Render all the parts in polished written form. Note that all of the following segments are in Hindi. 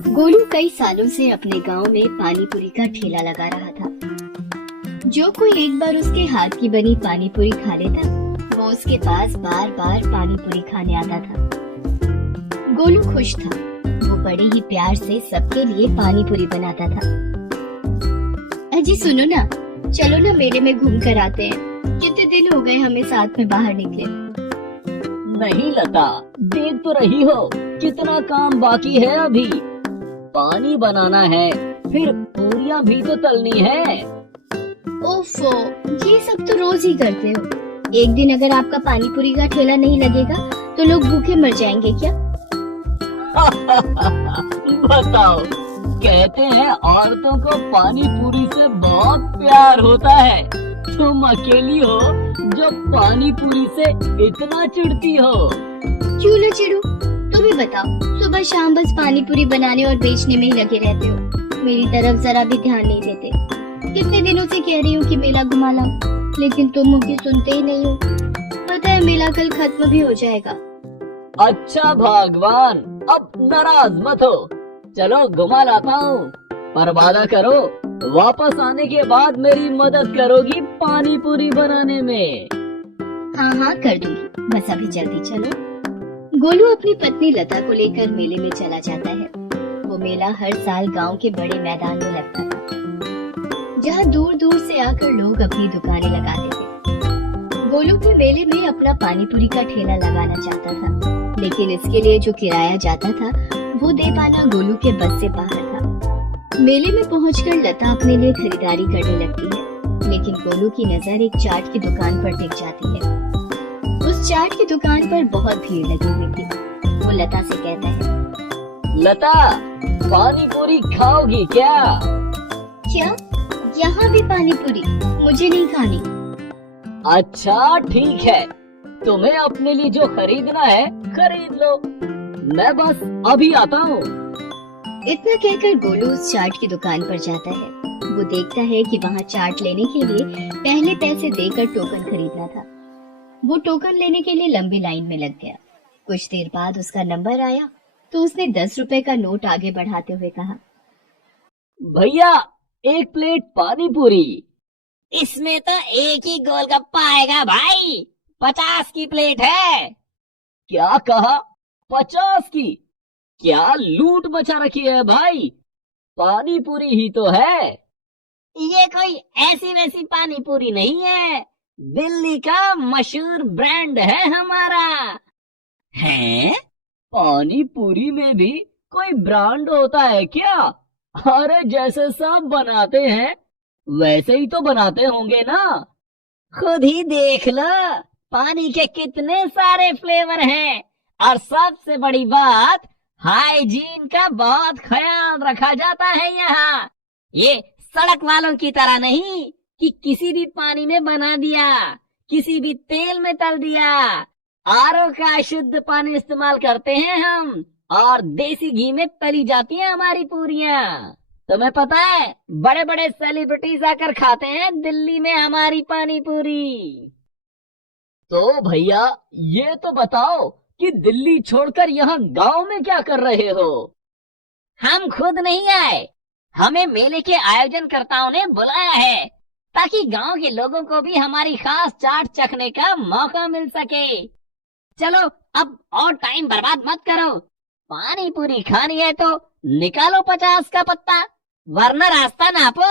गोलू कई सालों से अपने गांव में पानी पूरी का ठेला लगा रहा था। जो कोई एक बार उसके हाथ की बनी पानी पूरी खा लेता, वो उसके पास बार बार पानी पूरी खाने आता था। गोलू खुश था। वो बड़े ही प्यार से सबके लिए पानी पूरी बनाता था। अजी सुनो ना, चलो ना मेले में घूम कर आते हैं। कितने दिन हो गए हमें साथ में बाहर निकले। नहीं लता, देख तो रही हो कितना काम बाकी है अभी। पानी बनाना है, फिर पूरियां भी तो तलनी है। ओफो, ये सब तो रोज ही करते हो। एक दिन अगर आपका पानी पूरी का ठेला नहीं लगेगा तो लोग भूखे मर जाएंगे क्या? बताओ, कहते हैं औरतों को पानी पूरी से बहुत प्यार होता है। तुम अकेली हो जो पानी पूरी से इतना चिढ़ती हो। क्यों न चिढ़ूं? तुम ही बताओ, सुबह शाम बस पानी पूरी बनाने और बेचने में ही लगे रहते हो। मेरी तरफ जरा भी ध्यान नहीं देते। कितने दिनों से कह रही हूँ कि मेला घुमा लाओ, लेकिन तुम मुझे सुनते ही नहीं हो। पता है मेला कल खत्म भी हो जाएगा। अच्छा भगवान, अब नाराज मत हो। चलो घुमा लाता हूँ, पर वादा करो वापस आने के बाद मेरी मदद करोगी पानी पूरी बनाने में। हाँ हाँ कर दूंगी, बस अभी जल्दी चलो। गोलू अपनी पत्नी लता को लेकर मेले में चला जाता है। वो मेला हर साल गांव के बड़े मैदान में लगता था, जहाँ दूर दूर से आकर लोग अपनी दुकानें लगाते थे। गोलू भी मेले में अपना पानी पूरी का ठेला लगाना चाहता था, लेकिन इसके लिए जो किराया जाता था वो दे पाना गोलू के बस से बाहर था। मेले में पहुंचकर लता अपने लिए खरीदारी करने लगती है, लेकिन गोलू की नजर एक चाट की दुकान पर टिक जाती है। उस चाट की दुकान पर बहुत भीड़ लगी हुई थी। वो लता से कहता है, लता, पानी पूरी खाओगी क्या? क्या? यहाँ भी पानी पूरी? मुझे नहीं खानी। अच्छा ठीक है, तुम्हें अपने लिए जो खरीदना है खरीद लो, मैं बस अभी आता हूँ। इतना कहकर गोलू उस चाट की दुकान पर जाता है। वो देखता है कि वहाँ चाट लेने के लिए पहले पैसे देकर टोकन खरीदना था। वो टोकन लेने के लिए लंबी लाइन में लग गया। कुछ देर बाद उसका नंबर आया तो उसने 10 रुपए का नोट आगे बढ़ाते हुए कहा, भैया एक प्लेट पानी पूरी। इसमें तो एक ही गोलगप्पा आएगा भाई, 50 की प्लेट है। क्या कहा? 50 की? क्या लूट मचा रखी है भाई, पानी पूरी ही तो है। ये कोई ऐसी वैसी पानी पूरी नहीं है, दिल्ली का मशहूर ब्रांड है हमारा। हैं? पानी पूरी में भी कोई ब्रांड होता है क्या? अरे जैसे सब बनाते हैं वैसे ही तो बनाते होंगे ना। खुद ही देख लो, पानी के कितने सारे फ्लेवर हैं, और सबसे बड़ी बात, हाइजीन का बहुत ख्याल रखा जाता है यहाँ। ये सड़क वालों की तरह नहीं कि किसी भी पानी में बना दिया, किसी भी तेल में तल दिया। आरओ का शुद्ध पानी इस्तेमाल करते हैं हम, और देसी घी में तली जाती हैं हमारी पूरियां। तुम्हें पता है, बड़े बड़े सेलिब्रिटीज आकर खाते हैं दिल्ली में हमारी पानी पूरी। तो भैया ये तो बताओ कि दिल्ली छोड़कर यहाँ गांव में क्या कर रहे हो? हम खुद नहीं आए, हमें मेले के आयोजनकर्ताओं ने बुलाया है, ताकि गांव के लोगों को भी हमारी खास चाट चखने का मौका मिल सके। चलो अब और टाइम बर्बाद मत करो, पानी पूरी खानी है तो निकालो 50 का पत्ता, वरना रास्ता नापो।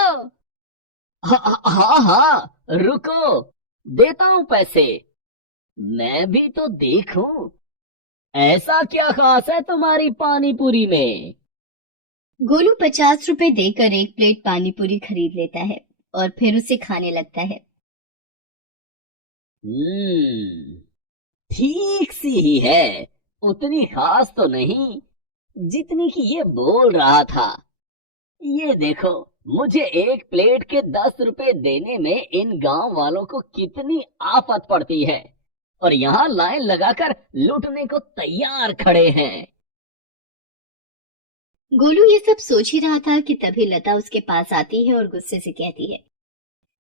हाँ हाँ रुको, देता हूँ पैसे। मैं भी तो देखूं, ऐसा क्या खास है तुम्हारी पानी पूरी में? गोलू 50 रुपए देकर एक प्लेट पानी पूरी खरीद लेता है और फिर उसे खाने लगता है। ठीक सी ही है, उतनी खास तो नहीं जितनी कि ये बोल रहा था। ये देखो, मुझे एक प्लेट के 10 रुपए देने में इन गांव वालों को कितनी आफत पड़ती है, और यहाँ लाइन लगाकर लूटने को तैयार खड़े हैं। गोलू ये सब सोच ही रहा था कि तभी लता उसके पास आती है और गुस्से से कहती है,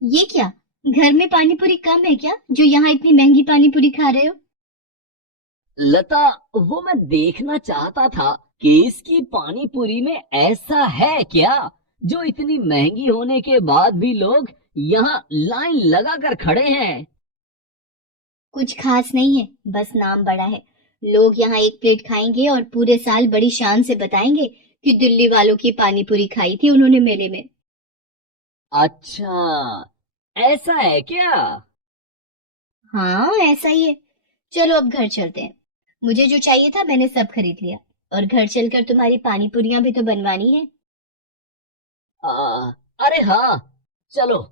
ये क्या, घर में पानी पूरी कम है क्या जो यहाँ इतनी महंगी पानी पूरी खा रहे हो? लता, वो मैं देखना चाहता था कि इसकी पानी पूरी में ऐसा है क्या जो इतनी महंगी होने के बाद भी लोग यहाँ लाइन लगा कर खड़े हैं। कुछ खास नहीं है, बस नाम बड़ा है। लोग यहाँ एक प्लेट खाएंगे और पूरे साल बड़ी शान से बताएंगे कि दिल्ली वालों की पानी पूरी खाई थी उन्होंने मेले में। अच्छा, ऐसा है क्या? हाँ, ऐसा ही है। चलो अब घर चलते हैं। मुझे जो चाहिए था मैंने सब खरीद लिया, और घर चलकर तुम्हारी पानी पूरियां भी तो बनवानी है। अरे हाँ, चलो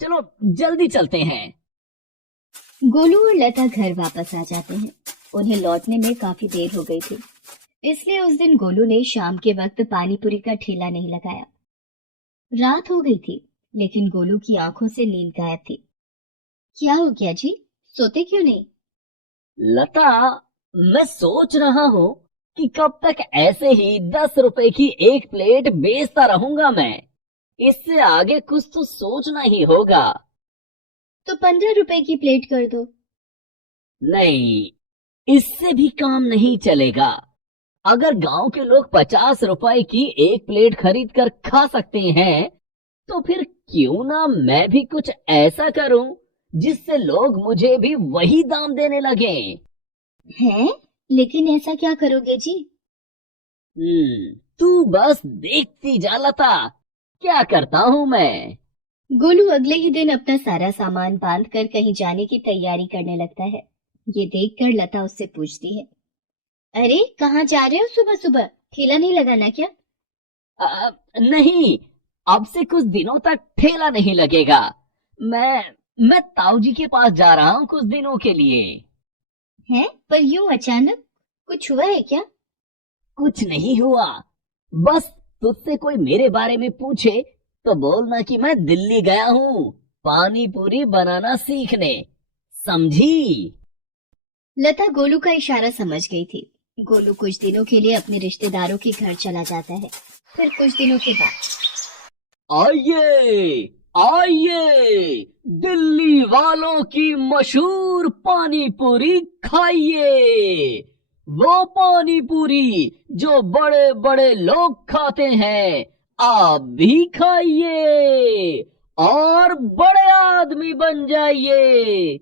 चलो जल्दी चलते हैं। गोलू और लता घर वापस आ जाते हैं। उन्हें लौटने में काफी देर हो गई थी, इसलिए उस दिन गोलू ने शाम के वक्त पानी पूरी का ठेला नहीं लगाया। रात हो गई थी, लेकिन गोलू की आंखों से नींद गायब थी। क्या हो गया जी, सोते क्यों नहीं? लता, मैं सोच रहा हूँ कि कब तक ऐसे ही 10 रुपए की एक प्लेट बेचता रहूंगा मैं। इससे आगे कुछ तो सोचना ही होगा। तो 15 रुपए की प्लेट कर दो। नहीं, इससे भी काम नहीं चलेगा। अगर गांव के लोग 50 रुपए की एक प्लेट खरीद कर खा सकते हैं, तो फिर क्यों ना मैं भी कुछ ऐसा करूं जिससे लोग मुझे भी वही दाम देने लगे। हैं? लेकिन ऐसा क्या करोगे जी? तू बस देखती जा लता, क्या करता हूँ मैं। गोलू अगले ही दिन अपना सारा सामान बांध कर कहीं जाने की तैयारी करने लगता है। ये देखकर लता उससे पूछती है, अरे कहाँ जा रहे हो सुबह सुबह? ठेला नहीं लगाना क्या? नहीं, अब से कुछ दिनों तक ठेला नहीं लगेगा। मैं ताऊ जी के पास जा रहा हूँ कुछ दिनों के लिए। हैं? पर यूं अचानक? कुछ हुआ है क्या? कुछ नहीं हुआ, बस तुझसे कोई मेरे बारे में पूछे तो बोलना कि मैं दिल्ली गया हूँ पानी पूरी बनाना सीखने, समझी? लता गोलू का इशारा समझ गई थी। गोलू कुछ दिनों के लिए अपने रिश्तेदारों के घर चला जाता है। फिर कुछ दिनों के बाद, आइए आइए, दिल्ली वालों की मशहूर पानी पूरी खाइए। वो पानी पूरी जो बड़े बड़े लोग खाते हैं, आप भी खाइए और बड़े आदमी बन जाइए।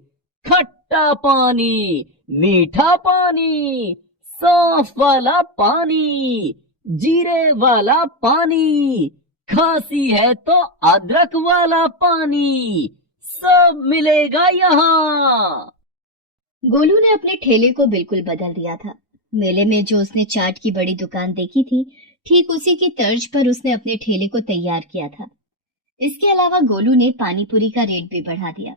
खट्टा पानी, मीठा पानी, सौंफ वाला पानी, जीरे वाला पानी, खांसी है तो अदरक वाला पानी, सब मिलेगा यहाँ। गोलू ने अपने ठेले को बिल्कुल बदल दिया था। मेले में जो उसने चाट की बड़ी दुकान देखी थी, ठीक उसी की तर्ज पर उसने अपने ठेले को तैयार किया था। इसके अलावा गोलू ने पानी पूरी का रेट भी बढ़ा दिया।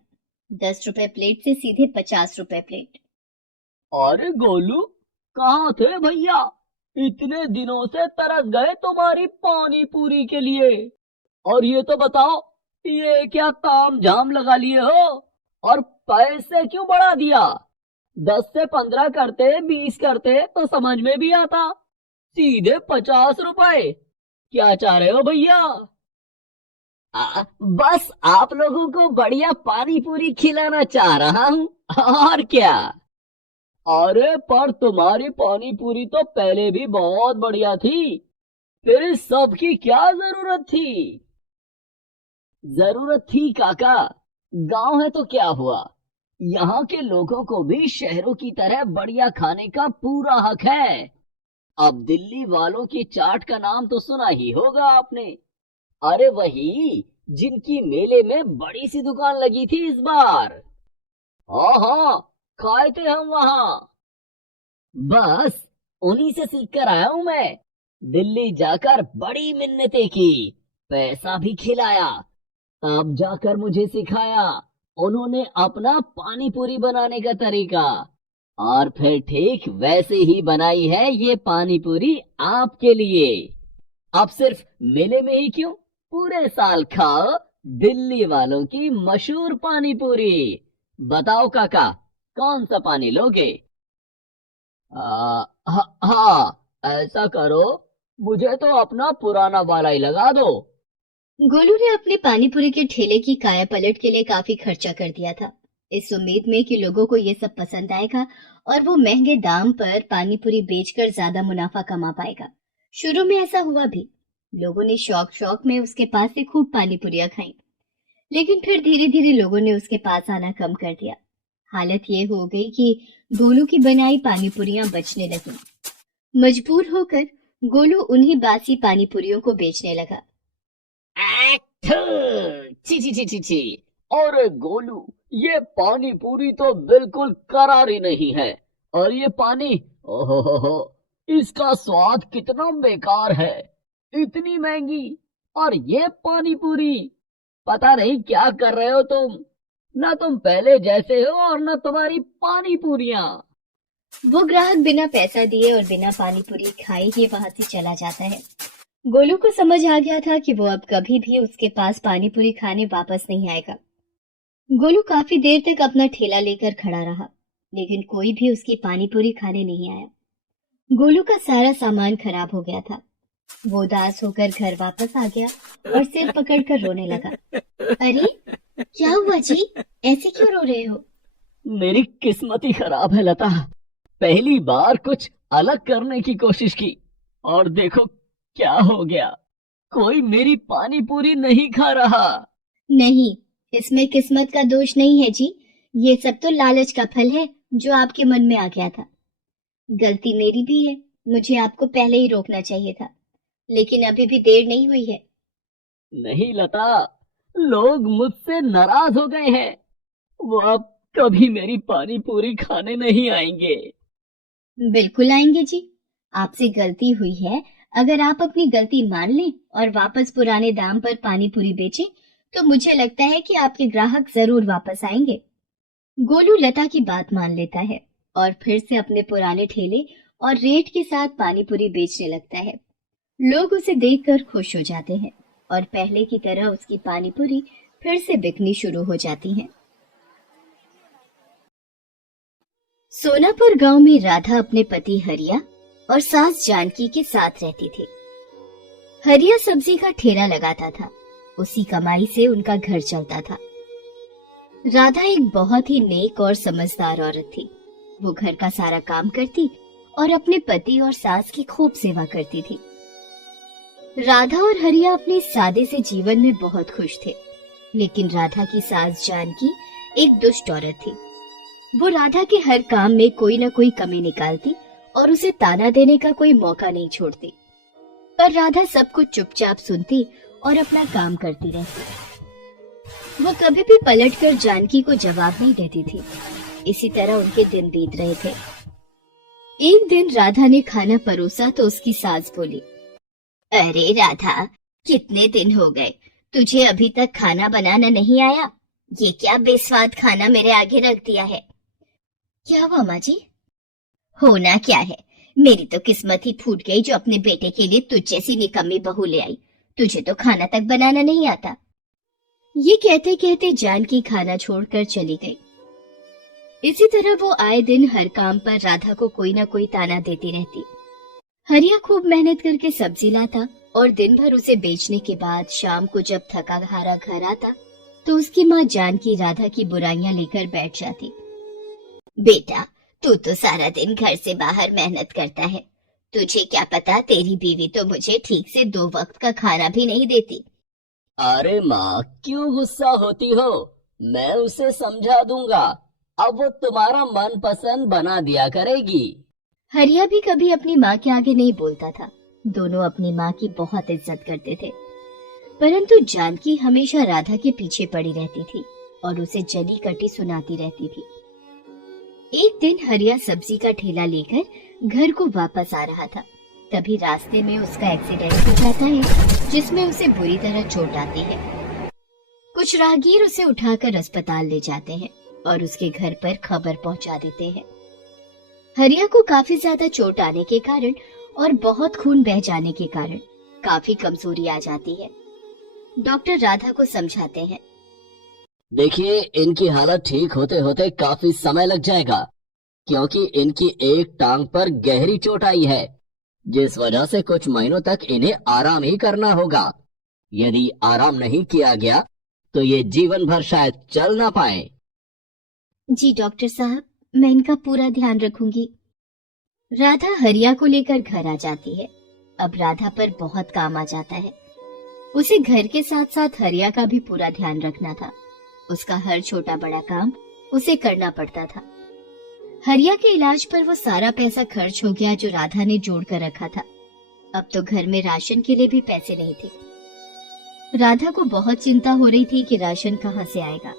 10 रुपए प्लेट से सीधे 50 रुपए प्लेट। अरे गोलू, कहाँ थे भैया? इतने दिनों से तरस गए तुम्हारी पानी पूरी के लिए। और ये तो बताओ, ये क्या ताम झाम लगा लिए हो और पैसे क्यों बढ़ा दिया? 10 से 15 करते, 20 करते तो समझ में भी आता, सीधे 50 रुपए। क्या चाह रहे हो भैया? बस आप लोगों को बढ़िया पानी पूरी खिलाना चाह रहा हूँ, और क्या। अरे पर तुम्हारी पानी पूरी तो पहले भी बहुत बढ़िया थी, फिर इस सब की क्या जरूरत थी? जरूरत थी काका, गांव है तो क्या हुआ, यहाँ के लोगों को भी शहरों की तरह बढ़िया खाने का पूरा हक है। अब दिल्ली वालों की चाट का नाम तो सुना ही होगा आपने। अरे वही जिनकी मेले में बड़ी सी दुकान लगी थी इस बार। हाँ हाँ, खाए थे हम वहाँ। बस उन्हीं से सीख कर आया हूँ मैं। दिल्ली जाकर बड़ी मिन्नतें की, पैसा भी खिलाया, तब जाकर मुझे सिखाया उन्होंने अपना पानी पूरी बनाने का तरीका। और फिर ठीक वैसे ही बनाई है ये पानी पूरी आपके लिए। अब सिर्फ मेले में ही क्यों, पूरे साल खाओ दिल्ली वालों की मशहूर पानी पूरी। बताओ काका, कौन सा पानी लोगे? हाँ, ऐसा करो, मुझे तो अपना पुराना वाला ही लगा दो। गोलू ने अपने पानी पूरी के ठेले की काया पलट के लिए काफी खर्चा कर दिया था। इस उम्मीद में कि लोगों को ये सब पसंद आएगा और वो महंगे दाम पर पानी पूरी बेचकर ज्यादा मुनाफा कमा पाएगा। शुरू में ऐसा हुआ भी। लोगों ने शौक शौक में उसके पास से खूब पानी पूरियां खाई, लेकिन फिर धीरे धीरे लोगों ने उसके पास आना कम कर दिया। हालत ये हो गई कि गोलू की बनाई पानी पूरियां बचने लगी। मजबूर होकर गोलू उन्हीं बासी पानी पूरियों को बेचने लगा। ची ची ची ची ची। अरे गोलू, ये पानी पूरी तो बिल्कुल करारी नहीं है, और ये पानी, ओहो, इसका स्वाद कितना बेकार है। इतनी महंगी, और ये पानी पूरी, पता नहीं क्या कर रहे हो तुम। ना तुम पहले जैसे हो और ना तुम्हारी पानी पूरियां। वो ग्राहक बिना पैसा दिए और बिना पानी पूरी खाए ही वहां से चला जाता है। गोलू को समझ आ गया था कि वो अब कभी भी उसके पास पानी पूरी खाने वापस नहीं आएगा। गोलू काफी देर तक अपना ठेला लेकर खड़ा रहा, लेकिन कोई भी उसकी पानी पूरी खाने नहीं आया। गोलू का सारा सामान खराब हो गया था। वो उदास होकर घर वापस आ गया और सिर पकड़कर रोने लगा। अरे क्या हुआ जी, ऐसे क्यों रो रहे हो? मेरी किस्मत ही खराब है लता। पहली बार कुछ अलग करने की कोशिश की और देखो क्या हो गया। कोई मेरी पानी पूरी नहीं खा रहा। नहीं, इसमें किस्मत का दोष नहीं है जी। ये सब तो लालच का फल है जो आपके मन में आ गया था। गलती मेरी भी है, मुझे आपको पहले ही रोकना चाहिए था, लेकिन अभी भी देर नहीं हुई है। नहीं लता, लोग मुझसे नाराज हो गए हैं। वो अब कभी मेरी पानी पूरी खाने नहीं आएंगे। बिल्कुल आएंगे जी। आपसे गलती हुई है। अगर आप अपनी गलती मान लें और वापस पुराने दाम पर पानी पूरी बेचें, तो मुझे लगता है कि आपके ग्राहक जरूर वापस आएंगे। गोलू लता की बात मान लेता है और फिर से अपने पुराने ठेले और रेट के साथ पानी पूरी बेचने लगता है। लोग उसे देखकर खुश हो जाते हैं और पहले की तरह उसकी पानी पूरी फिर से बिकनी शुरू हो जाती है। सोनापुर गांव में राधा अपने पति हरिया और सास जानकी के साथ रहती थी। हरिया सब्जी का ठेला लगाता था, उसी कमाई से उनका घर चलता था। राधा एक बहुत ही नेक और समझदार औरत थी। वो घर का सारा काम करती और अपने पति और सास की खूब सेवा करती थी। राधा और हरिया अपने सादे से जीवन में बहुत खुश थे, लेकिन राधा की सास जानकी एक दुष्ट औरत थी। वो राधा के हर काम में कोई न कोई कमी निकालती और उसे ताना देने का कोई मौका नहीं छोड़ती। पर राधा सब कुछ चुपचाप सुनती और अपना काम करती रहती। वो कभी भी पलटकर जानकी को जवाब नहीं देती थी। इसी तरह उनके दिन बीत रहे थे। एक दिन राधा ने खाना परोसा तो उसकी सास बोली, अरे राधा, कितने दिन हो गए, तुझे अभी तक खाना बनाना नहीं आया? ये क्या बेस्वाद खाना मेरे आगे रख दिया है। क्या हुआ माँ जी? होना क्या है, मेरी तो किस्मत ही फूट गई जो अपने बेटे के लिए तुझ जैसी निकम्मी बहू ले आई। तुझे तो खाना तक बनाना नहीं आता। ये कहते कहते जानकी खाना छोड़कर चली गई। इसी तरह वो आए दिन हर काम पर राधा को कोई ना कोई ताना देती रहती। हरिया खूब मेहनत करके सब्जी लाता और दिन भर उसे बेचने के बाद शाम को जब थका हारा घर आता तो उसकी माँ जानकी राधा की बुराइयां लेकर बैठ जाती। बेटा, तू तो सारा दिन घर से बाहर मेहनत करता है, तुझे क्या पता तेरी बीवी तो मुझे ठीक से 2 वक्त का खाना भी नहीं देती। अरे माँ, क्यों गुस्सा होती हो? मैं उसे समझा दूंगा, अब वो तुम्हारा मनपसंद बना दिया करेगी। हरिया भी कभी अपनी माँ के आगे नहीं बोलता था। दोनों अपनी माँ की बहुत इज्जत करते थे, परंतु जानकी हमेशा राधा के पीछे पड़ी रहती थी और उसे जली कटी सुनाती रहती थी। एक दिन हरिया सब्जी का ठेला लेकर घर को वापस आ रहा था। तभी रास्ते में उसका एक्सीडेंट हो जाता है, जिसमें उसे बुरी तरह चोट आती है। कुछ राहगीर उसे उठाकर अस्पताल ले जाते हैं और उसके घर पर खबर पहुंचा देते हैं। हरिया को काफी ज्यादा चोट आने के कारण और बहुत खून बह जाने के कारण काफी कमजोरी आ जाती है। डॉक्टर राधा को समझाते हैं, देखिए, इनकी हालत ठीक होते होते काफी समय लग जाएगा, क्योंकि इनकी एक टांग पर गहरी चोट आई है, जिस वजह से कुछ महीनों तक इन्हें आराम ही करना होगा। यदि आराम नहीं किया गया तो ये जीवन भर शायद चल ना पाए। जी डॉक्टर साहब, मैं इनका पूरा ध्यान रखूंगी। राधा हरिया को लेकर घर आ जाती है। अब राधा पर बहुत काम आ जाता है। उसे घर के साथ साथ हरिया का भी पूरा ध्यान रखना था। उसका हर छोटा बड़ा काम उसे करना पड़ता था। हरिया के इलाज पर वो सारा पैसा खर्च हो गया जो राधा ने जोड़ कर रखा था। अब तो घर में राशन के लिए भी पैसे नहीं थे। राधा को बहुत चिंता हो रही थी कि राशन कहाँ से आएगा।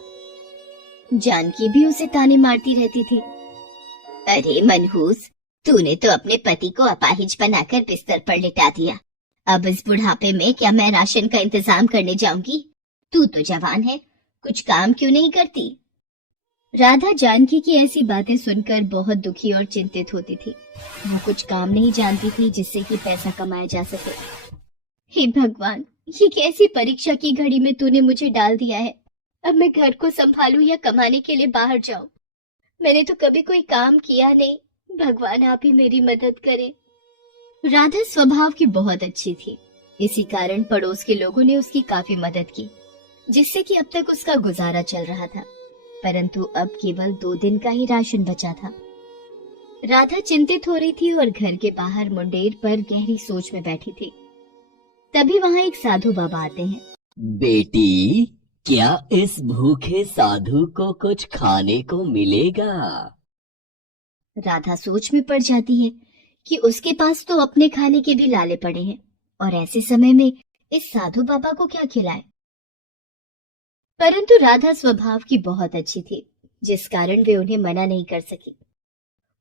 जानकी भी उसे ताने मारती रहती थी। अरे मनहूस, तूने तो अपने पति को अपाहिज बनाकर बिस्तर पर लिटा दिया। अब इस बुढ़ापे में क्या मैं राशन का इंतजाम करने जाऊंगी? तू तो जवान है, कुछ काम क्यों नहीं करती? राधा जानकी की ऐसी बातें सुनकर बहुत दुखी और चिंतित होती थी। वो कुछ काम नहीं जानती थी जिससे कि पैसा कमाया जा सके। हे भगवान, ये कैसी परीक्षा की घड़ी में तूने मुझे डाल दिया है। अब मैं घर को संभालूं या कमाने के लिए बाहर जाऊं? मैंने तो कभी कोई काम किया नहीं। भगवान आप ही मेरी मदद करें। राधा स्वभाव की बहुत अच्छी थी। इसी कारण पड़ोस के लोगों ने उसकी काफी मदद की, जिससे कि अब तक उसका गुजारा चल रहा था। परंतु अब केवल 2 दिन का ही राशन बचा था। राधा चिंतित हो रही थी और घर के बाहर मुंडेर पर गहरी सोच में बैठी थी। तभी वहां एक साधु बाबा आते हैं। बेटी, क्या इस भूखे साधु को कुछ खाने को मिलेगा? राधा सोच में पड़ जाती है कि उसके पास तो अपने खाने के भी लाले पड़े हैं और ऐसे समय में इस साधु बाबा को क्या खिलाए। परंतु राधा स्वभाव की बहुत अच्छी थी, जिस कारण वे उन्हें मना नहीं कर सकी।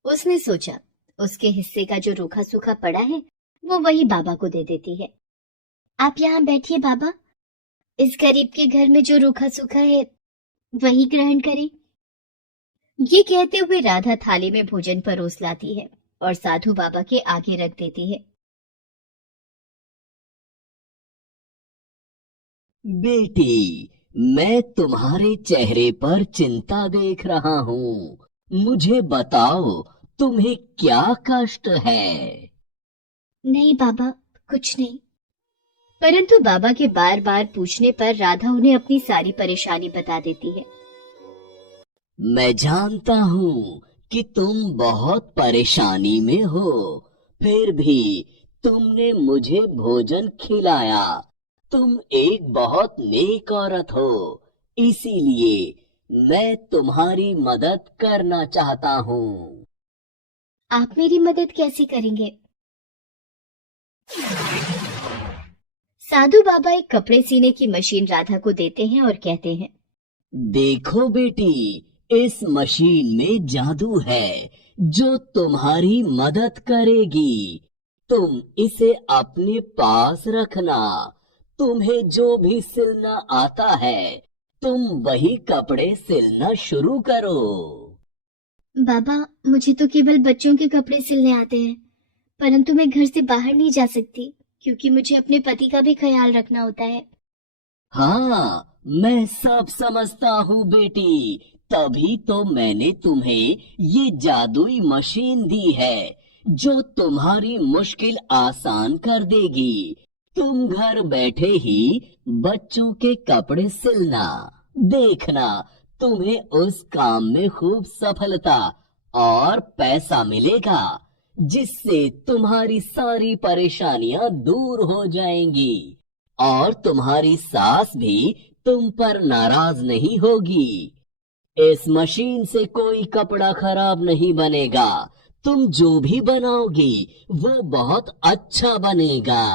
उसने सोचा उसके हिस्से का जो रूखा सूखा पड़ा है वो वही बाबा को दे देती है। आप यहाँ बैठिए बाबा, इस गरीब के घर में जो रूखा सूखा है वही ग्रहण करें। ये कहते हुए राधा थाली में भोजन परोस लाती है और साधु बाबा के आगे रख देती है। बेटी, मैं तुम्हारे चेहरे पर चिंता देख रहा हूँ। मुझे बताओ, तुम्हें क्या कष्ट है? नहीं बाबा, कुछ नहीं। परंतु बाबा के बार बार पूछने पर राधा उन्हें अपनी सारी परेशानी बता देती है। मैं जानता हूँ कि तुम बहुत परेशानी में हो, फिर भी तुमने मुझे भोजन खिलाया। तुम एक बहुत नेक औरत हो, इसीलिए मैं तुम्हारी मदद करना चाहता हूँ। आप मेरी मदद कैसे करेंगे? साधु बाबा एक कपड़े सीने की मशीन राधा को देते हैं और कहते हैं, देखो बेटी, इस मशीन में जादू है जो तुम्हारी मदद करेगी। तुम इसे अपने पास रखना। तुम्हें जो भी सिलना आता है, तुम वही कपड़े सिलना शुरू करो। बाबा, मुझे तो केवल बच्चों के कपड़े सिलने आते हैं, परंतु मैं घर से बाहर नहीं जा सकती क्योंकि मुझे अपने पति का भी ख्याल रखना होता है। हाँ, मैं सब समझता हूँ बेटी, तभी तो मैंने तुम्हें ये जादुई मशीन दी है जो तुम्हारी मुश्किल आसान कर देगी। तुम घर बैठे ही बच्चों के कपड़े सिलना, देखना तुम्हें उस काम में खूब सफलता और पैसा मिलेगा, जिससे तुम्हारी सारी परेशानियां दूर हो जाएंगी और तुम्हारी सास भी तुम पर नाराज नहीं होगी। इस मशीन से कोई कपड़ा खराब नहीं बनेगा। तुम जो भी बनाओगी वो बहुत अच्छा बनेगा।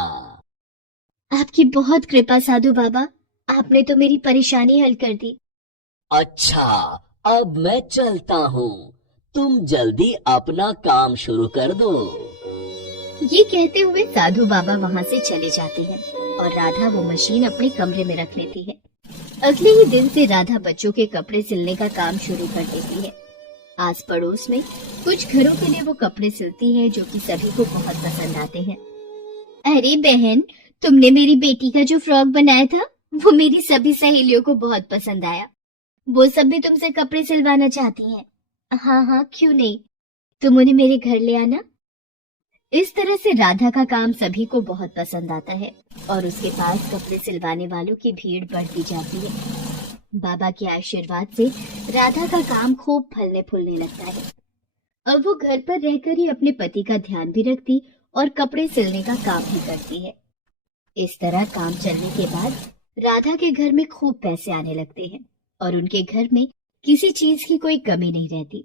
आपकी बहुत कृपा साधु बाबा, आपने तो मेरी परेशानी हल कर दी। अच्छा, अब मैं चलता हूँ। तुम जल्दी अपना काम शुरू कर दो। ये कहते हुए साधु बाबा वहाँ से चले जाते हैं और राधा वो मशीन अपने कमरे में रख लेती है। अगले ही दिन से राधा बच्चों के कपड़े सिलने का काम शुरू कर देती है। आस पड़ोस में कुछ घरों के लिए वो कपड़े सिलती है जो कि सभी को बहुत पसंद आते हैं। अरे बहन, तुमने मेरी बेटी का जो फ्रॉक बनाया था वो मेरी सभी सहेलियों को बहुत पसंद आया। वो सब भी तुमसे कपड़े सिलवाना चाहती हैं। हाँ हाँ, क्यों नहीं, तुम उन्हें मेरे घर ले आना। इस तरह से राधा का काम सभी को बहुत पसंद आता है और उसके पास कपड़े सिलवाने वालों की भीड़ बढ़ती जाती है। बाबा के आशीर्वाद से राधा का काम खूब फलने फूलने लगता है। अब वो घर पर रहकर ही अपने पति का ध्यान भी रखती और कपड़े सिलने का काम भी करती है। इस तरह काम चलने के बाद राधा के घर में खूब पैसे आने लगते हैं और उनके घर में किसी चीज की कोई कमी नहीं रहती।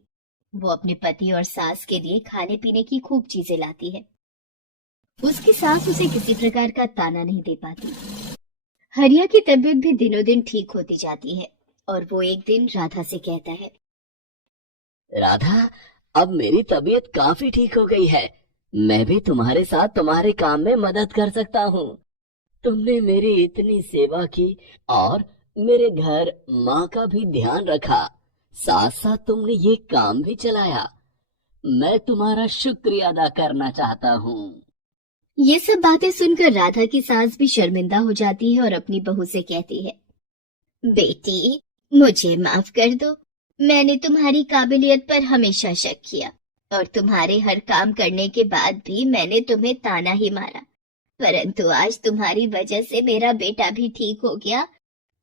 वो अपने पति और सास के लिए खाने पीने की खूब चीजें लाती है। उसकी सास उसे किसी प्रकार का ताना नहीं दे पाती। हरिया की तबीयत भी दिनों दिन ठीक होती जाती है और वो एक दिन राधा से कहता है, राधा, अब मेरी तबीयत काफी ठीक हो गई है। मैं भी तुम्हारे साथ तुम्हारे काम में मदद कर सकता हूँ। तुमने मेरी इतनी सेवा की और मेरे घर माँ का भी ध्यान रखा, साथ साथ तुमने ये काम भी चलाया। मैं तुम्हारा शुक्रिया अदा करना चाहता हूँ। ये सब बातें सुनकर राधा की सास भी शर्मिंदा हो जाती है और अपनी बहू से कहती है, बेटी, मुझे माफ कर दो। मैंने तुम्हारी काबिलियत पर हमेशा शक किया और तुम्हारे हर काम करने के बाद भी मैंने तुम्हें ताना ही मारा, परंतु आज तुम्हारी वजह से मेरा बेटा भी ठीक हो गया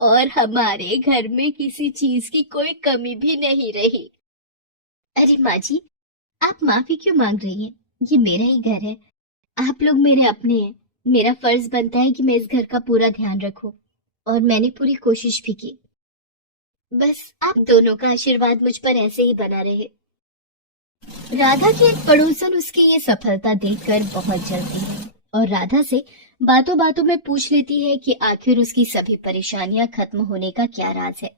और हमारे घर में किसी चीज की कोई कमी भी नहीं रही। अरे माँ जी, आप माफी क्यों मांग रही हैं? ये मेरा ही घर है, आप लोग मेरे अपने हैं। मेरा फर्ज बनता है कि मैं इस घर का पूरा ध्यान रखूं और मैंने पूरी कोशिश भी की। बस आप दोनों का आशीर्वाद मुझ पर ऐसे ही बना रहे। राधा की एक पड़ोसन उसकी ये सफलता देखकर बहुत जलती है और राधा से बातों बातों में पूछ लेती है कि आखिर उसकी सभी परेशानियां खत्म होने का क्या राज है।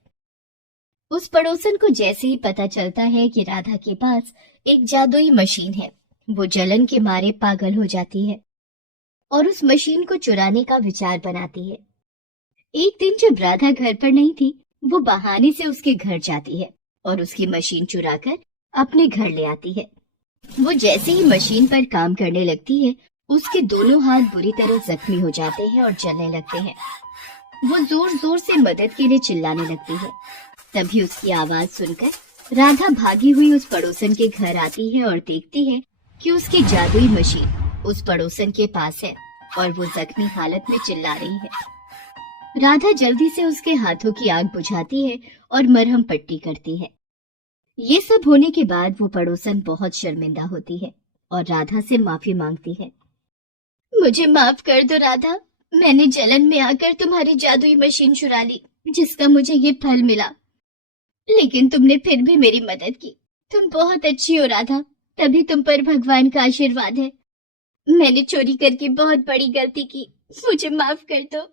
उस पड़ोसन को जैसे ही पता चलता है कि राधा के पास एक जादुई मशीन है, वो जलन के मारे पागल हो जाती है और उस मशीन को चुराने का विचार बनाती है। एक दिन जब राधा घर पर नहीं थी, वो बहाने से उसके घर जाती है और उसकी मशीन चुराकर अपने घर ले आती है। वो जैसे ही मशीन पर काम करने लगती है, उसके दोनों हाथ बुरी तरह जख्मी हो जाते हैं और जलने लगते हैं। वो जोर जोर से मदद के लिए चिल्लाने लगती है। तभी उसकी आवाज सुनकर राधा भागी हुई उस पड़ोसन के घर आती है और देखती है कि उसकी जादुई मशीन उस पड़ोसन के पास है और वो जख्मी हालत में चिल्ला रही है। राधा जल्दी से उसके हाथों की आग बुझाती है और मरहम पट्टी करती है। ये सब होने के बाद वो पड़ोसन बहुत शर्मिंदा होती है और राधा से माफी मांगती है। मुझे माफ कर दो राधा, मैंने जलन में आकर तुम्हारी जादुई मशीन चुरा ली, जिसका मुझे ये फल मिला। लेकिन तुमने फिर भी मेरी मदद की। तुम बहुत अच्छी हो राधा, तभी तुम पर भगवान का आशीर्वाद है। मैंने चोरी करके बहुत बड़ी गलती की, मुझे माफ कर दो।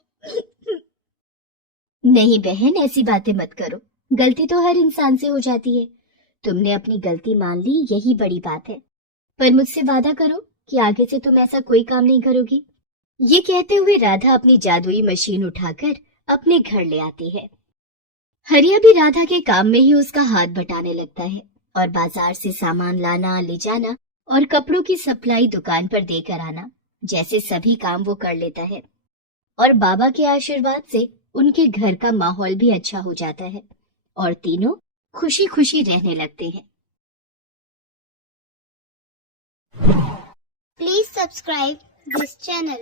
नहीं बहन, ऐसी बातें मत करो। गलती तो हर इंसान से हो जाती है। तुमने अपनी गलती मान ली, यही बड़ी बात है। पर मुझसे वादा करो कि आगे से तुम ऐसा कोई काम नहीं करोगी। ये कहते हुए राधा अपनी जादुई मशीन उठाकर अपने घर ले आती है। हरिया भी राधा के काम में ही उसका हाथ बटाने लगता है और बाजार से सामान लाना, ले जाना और कपड़ों की सप्लाई दुकान पर देकर आना जैसे सभी काम वो कर लेता है। और बाबा के आशीर्वाद से उनके घर का माहौल भी अच्छा हो जाता है और तीनों खुशी खुशी रहने लगते हैं। Please subscribe this channel.